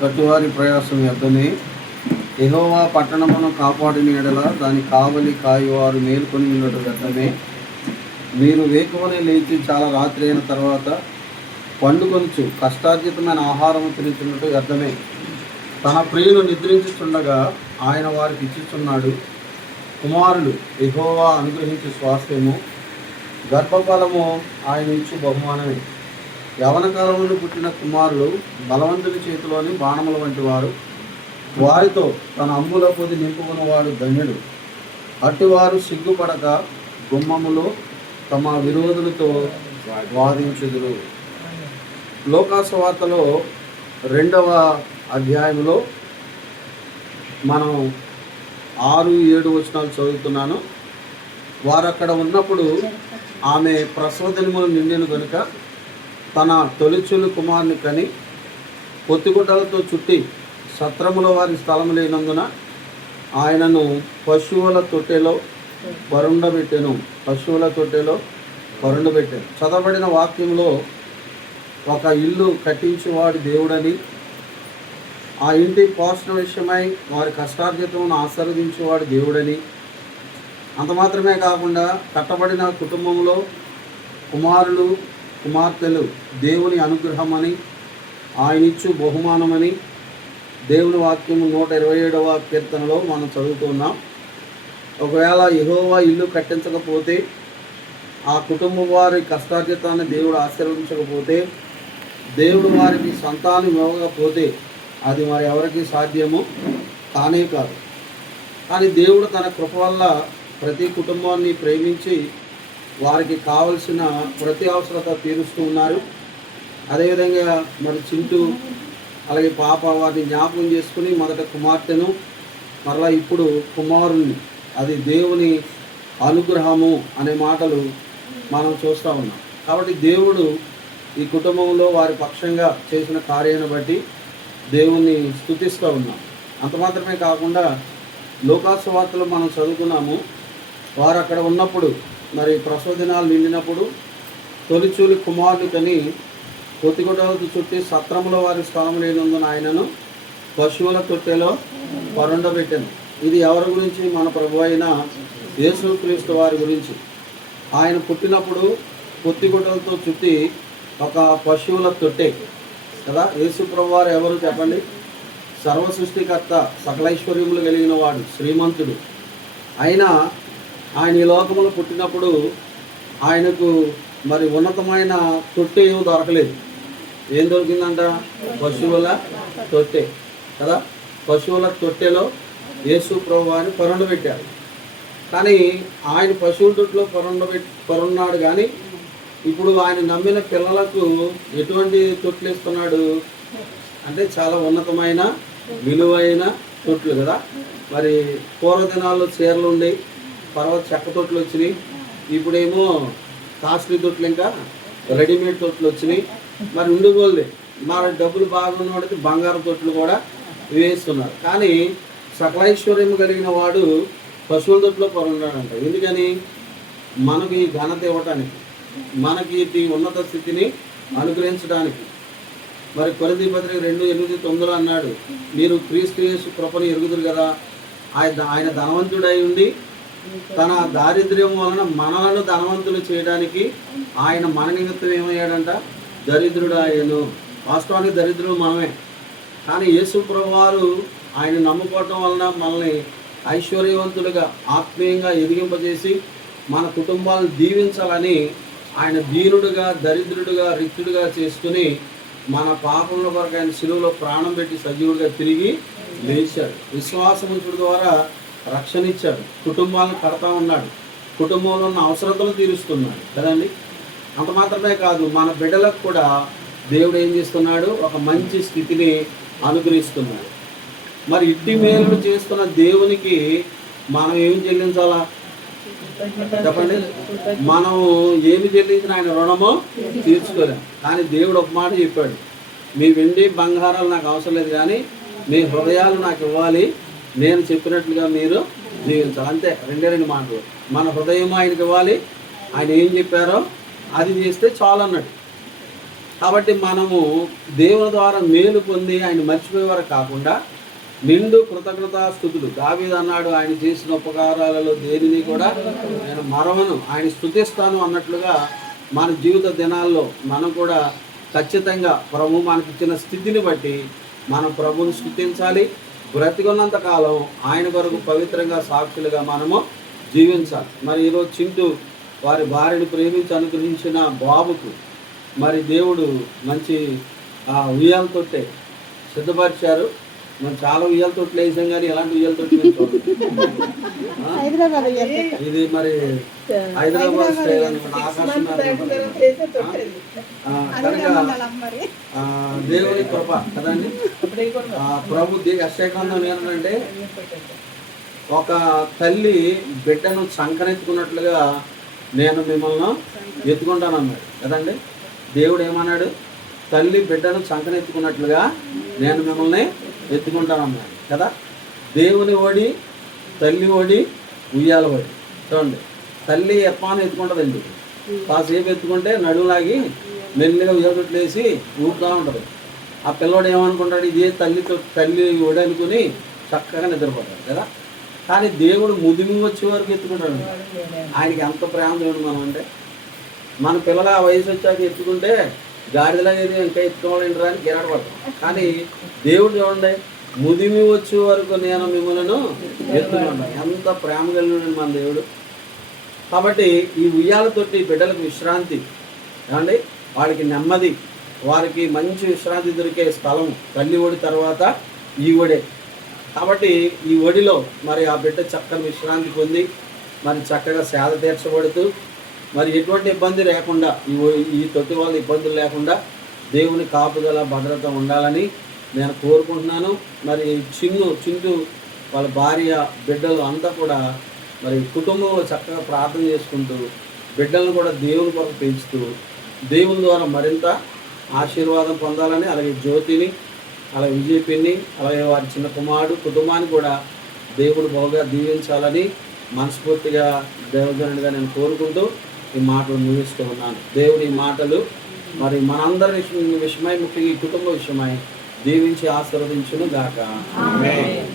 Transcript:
కట్టువారి ప్రయాసం వ్యర్థమే. యెహోవా పట్టణమును కాపాడిన ఎడల దాని కావలి కాయువారు మేల్కొని ఉండటం వ్యర్థమే. మీరు వేకువనే లేచి చాలా రాత్రి అయిన తర్వాత పండుకొనుచు కష్టార్జితమైన ఆహారం తినుచున్నట్టు వ్యర్థమే. తన ప్రియులు నిద్రించుచుండగా ఆయన వారికి ఇచ్చుచున్నాడు. కుమారులు యెహోవా అనుగ్రహించు స్వాస్థ్యము, గర్భఫలము ఆయన ఇచ్చు బహుమానమే. యవన కాలంలో పుట్టిన కుమారులు బలవంతుని చేతిలోని బాణముల వంటి వారు. వారితో తన అంబుల పొది నింపుకున్నవాడు ధన్యుడు. అట్టివారు సిగ్గుపడక గుమ్మములో తమ విరోధులతో వాదించుదురు. లోకాసువార్తలో 2వ అధ్యాయంలో మనం 6-7 వచనాలు చదువుతున్నాను. వారు అక్కడ ఉన్నప్పుడు ఆమె ప్రసవ దినములు నిండిన కనుక తన తొలిచూలు కుమారుని కని పొత్తిగుడ్డలతో చుట్టి సత్రములో వారి స్థలం లేనందున ఆయనను పశువుల తొట్టెలో పరుండబెట్టెను. చదవబడిన వాక్యంలో ఒక ఇల్లు కట్టించేవాడు దేవుడని, ఆ ఇంటి పోషణ విషయమై వారి కష్టార్జితమును ఆశీర్వదించేవాడు దేవుడని, అంత మాత్రమే కాకుండా కట్టబడిన కుటుంబంలో కుమారులు కుమార్తెలు దేవుని అనుగ్రహమని, ఆయనిచ్చు బహుమానమని దేవుని వాక్యము 127వ కీర్తనలో మనం చదువుతున్నాం. ఒకవేళ యెహోవా ఇల్లు కట్టించకపోతే, ఆ కుటుంబం వారి కష్టార్జితాన్ని దేవుడు ఆశీర్వదించకపోతే, దేవుడు వారికి సంతానం ఇవ్వకపోతే అది మరి ఎవరికి సాధ్యము కానే కాదు. కానీ దేవుడు తన కృప వల్ల ప్రతి కుటుంబాన్ని ప్రేమించి వారికి కావలసిన ప్రతి అవసరత తీరుస్తూ ఉన్నారు. అదేవిధంగా మరి చింటూ అలాగే పాప వారిని జ్ఞాపకం చేసుకుని మొదట కుమార్తెను, మరలా ఇప్పుడు కుమారుణ్ణి, అది దేవుని అనుగ్రహము అనే మాటలు మనం చూస్తూ ఉన్నాం. కాబట్టి దేవుడు ఈ కుటుంబంలో వారి పక్షంగా చేసిన కార్యాన్ని బట్టి దేవుణ్ణి స్తుతిస్తూ ఉన్నాం. అంత మాత్రమే కాకుండా లోకాసువార్తలు మనం చదువుకున్నాము. వారు అక్కడ ఉన్నప్పుడు మరి ప్రసవ దినాలు నిండినప్పుడు తొలిచూలి కుమారుని కని పొత్తిగుడ్డలతో చుట్టి సత్రంలో వారి స్థలం లేనందున ఆయనను పశువుల తొట్టెలో పరుండబెట్టాను. ఇది ఎవరి గురించి? మన ప్రభు అయిన యేసుక్రీస్తు వారి గురించి. ఆయన పుట్టినప్పుడు పొత్తిగుడ్డలతో చుట్టి ఒక పశువుల తొట్టె కదా. యేసు ప్రభు వారు ఎవరు చెప్పండి? సర్వ సృష్టికర్త, సకలైశ్వర్యములు కలిగిన వాడు, శ్రీమంతుడు. ఆయన ఈ లోకములో పుట్టినప్పుడు ఆయనకు మరి ఉన్నతమైన తొట్టె ఏమో దొరకలేదు. ఏం దొరికిందంట? పశువుల తొట్టె కదా. పశువుల తొట్టెలో యేసు ప్రభు వారిని పరుండబెట్టారు. కానీ ఆయన పశువుల తొట్టెలో పరున్నాడు. కానీ ఇప్పుడు ఆయన నమ్మిన పిల్లలకు ఎటువంటి తొట్లు ఇస్తున్నాడు అంటే చాలా ఉన్నతమైన విలువైన తొట్లు కదా. మరి పూర్వదినాల్లో చీరలు ఉండి తర్వాత చెక్క తొట్లు వచ్చినాయి. ఇప్పుడేమో కాస్ట్లీ తొట్లు, ఇంకా రెడీమేడ్ తొట్లు వచ్చినాయి. మరి ఉండిపోలే మరి డబ్బులు బాగున్నవాడికి బంగారు తొట్లు కూడా వేస్తున్నారు. కానీ సకలైశ్వర్యం కలిగిన వాడు పశువుల తొట్టులో పరున్నాడంట. ఎందుకని? మనకు ఈ ఘనత ఇవ్వటానికి, మనకి ఈ ఉన్నత స్థితిని అనుగ్రహించడానికి. మరి కొరింథీ పత్రిక 2:8-9 అన్నాడు, మీరు క్రీస్తు యేసు కృపను ఎరుగుదురు కదా. ఆయన ధనవంతుడై ఉండి తన దారిద్ర్యం వలన మనలను ధనవంతులు చేయడానికి ఆయన మన నిమిత్తం ఏమయ్యాడంట? దరిద్రుడాయను. వాస్తవానికి దరిద్రులు మనమే. కానీ యేసు ప్రభువారు ఆయన నమ్ముకోవటం వలన మనల్ని ఐశ్వర్యవంతులుగా ఆత్మీయంగా ఎదిగింపజేసి మన కుటుంబాలను దీవించాలని ఆయన దీనుడుగా, దరిద్రుడుగా, రిక్తుడుగా చేసుకుని మన పాపముల కొరకు ఆయన శిలువలో ప్రాణం పెట్టి సజీవుడిగా తిరిగి లేచాడు. విశ్వాసముంచుడు ద్వారా రక్షణ ఇచ్చాడు. కుటుంబాలను కడతా ఉన్నాడు. కుటుంబంలో ఉన్న అవసరతలు తీరుస్తున్నాడు కదండి. అంత మాత్రమే కాదు, మన బిడ్డలకు కూడా దేవుడు ఏం చేస్తున్నాడు? ఒక మంచి స్థితిని అనుగ్రహిస్తున్నాడు. మరి ఇట్టి మేలు చేస్తున్న దేవునికి మనం ఏమి చెల్లించాలా చెప్పండి? మనం ఏమి చెల్లించిన ఆయన రుణమో తీర్చుకోలేము. కానీ దేవుడు ఒక మాట చెప్పాడు, మీ వెండి బంగారాలు నాకు అవసరం లేదు, కానీ మీ హృదయాలు నాకు ఇవ్వాలి, నేను చెప్పినట్లుగా మీరు జీవించాలి. అంతే, 2 మాటలు. మన హృదయం ఆయనకి ఇవ్వాలి, ఆయన ఏం చెప్పారో అది చేస్తే చాలు అన్నట్టు. కాబట్టి మనము దేవుని ద్వారా మేలు పొంది ఆయన మర్చిపోయేవారు కాకుండా నిండు కృతజ్ఞతాస్తుతులు. దావీదు అన్నాడు, ఆయన చేసిన ఉపకారాలలో దేనిని కూడా నేను మరవను, ఆయన స్తుతిస్తాను అన్నట్లుగా మన జీవిత దినాల్లో మనం కూడా ఖచ్చితంగా ప్రభు మనకిచ్చిన స్థితిని బట్టి మనం ప్రభువుని స్తుతించాలి. బ్రతికున్నంత కాలం ఆయన కొరకు పవిత్రంగా సాక్షులుగా మనము జీవించాలి. మరి ఈరోజు చింటూ వారి భార్యను ప్రేమించి అనుగ్రహించిన బాబుకు మరి దేవుడు మంచి ఉయ్యాల తొట్టే సిద్ధపరిచారు. మనం చాలా ఉయ్యాల తొట్లు వేసాం, కానీ ఎలాంటి ఉయ్యాల తొట్లు ఇది మరి హైదరాబాద్ స్టైల్ అనుకుంటా, ఆకాశం దేవుని కృప కదండి. ప్రభు యెషయాగ్రంథం ఏంటంటే ఒక తల్లి బిడ్డను సంకనెత్తుకున్నట్లుగా నేను మిమ్మల్ని ఎత్తుకుంటానన్నాడు కదండి. దేవుడు ఏమన్నాడు? తల్లి బిడ్డను సంకనెత్తుకున్నట్లుగా నేను మిమ్మల్ని ఎత్తుకుంటానన్నాడు కదా. దేవుని ఓడి, తల్లి ఓడి, ఉయ్యాల ఓడి. చూడండి, తల్లి ఎప్పాను ఎత్తుకుంటుందండి. కాసేపు ఎత్తుకుంటే నడువులాగి మెల్లిగా ఉయ్యాలతోట్లు వేసి ఊపుతూ ఉంటుంది. ఆ పిల్లోడు ఏమనుకుంటాడు? ఇదే తల్లి ఓడి అనుకుని చక్కగా నిద్రపోతాడు కదా. కానీ దేవుడు ముదిమి వచ్చే వరకు ఎత్తుకుంటాడు. ఆయనకి ఎంత ప్రేమ దేవుడు మనం అంటే. మన పిల్లలు ఆ వయసు వచ్చాక ఎత్తుకుంటే గాడిదలాగా ఇంకా ఎత్తుకోవాలంటారా అని గిరాడు పడతాం. కానీ దేవుడు చూడండి, ముదిమి వచ్చే వరకు నేను మిమ్మల్ని ఎత్తుకుంటాను. ఎంత ప్రేమ కలిగిన మన దేవుడు. కాబట్టి ఈ ఉయ్యాలతోటి బిడ్డలకు విశ్రాంతి ఏమండి, వాడికి నెమ్మది, వారికి మంచి విశ్రాంతి దొరికే స్థలం తల్లి ఒడి తర్వాత ఈ ఒడే. కాబట్టి ఈ ఒడిలో మరి ఆ బిడ్డ చక్కని విశ్రాంతి పొంది మరి చక్కగా సేద తీర్చబడుతూ మరి ఎటువంటి ఇబ్బంది లేకుండా ఈ తొట్టి వాళ్ళ ఇబ్బందులు లేకుండా దేవుని కాపుదల భద్రత ఉండాలని నేను కోరుకుంటున్నాను. మరి చింటూ వాళ్ళ భార్య బిడ్డలు అంతా కూడా మరి కుటుంబంలో చక్కగా ప్రార్థన చేసుకుంటూ బిడ్డలను కూడా దేవుని కొరకు పెంచుతూ దేవుని ద్వారా మరింత ఆశీర్వాదం పొందాలని, అలాగే జ్యోతిని, అలాగే విజయపిన్ని, అలాగే వారి చిన్న కుమారుడు కుటుంబాన్ని కూడా దేవుడు బాగా దీవించాలని మనస్ఫూర్తిగా దేవజనుడిగా నేను కోరుకుంటూ ఈ మాటలు ముగిస్తూ ఉన్నాను. దేవుడి మాటలు మరి మనందరి విషయమై, ముఖ్యంగా ఈ కుటుంబ విషయమై దీవించి ఆశీర్వదించును గాక. ఆమేన్.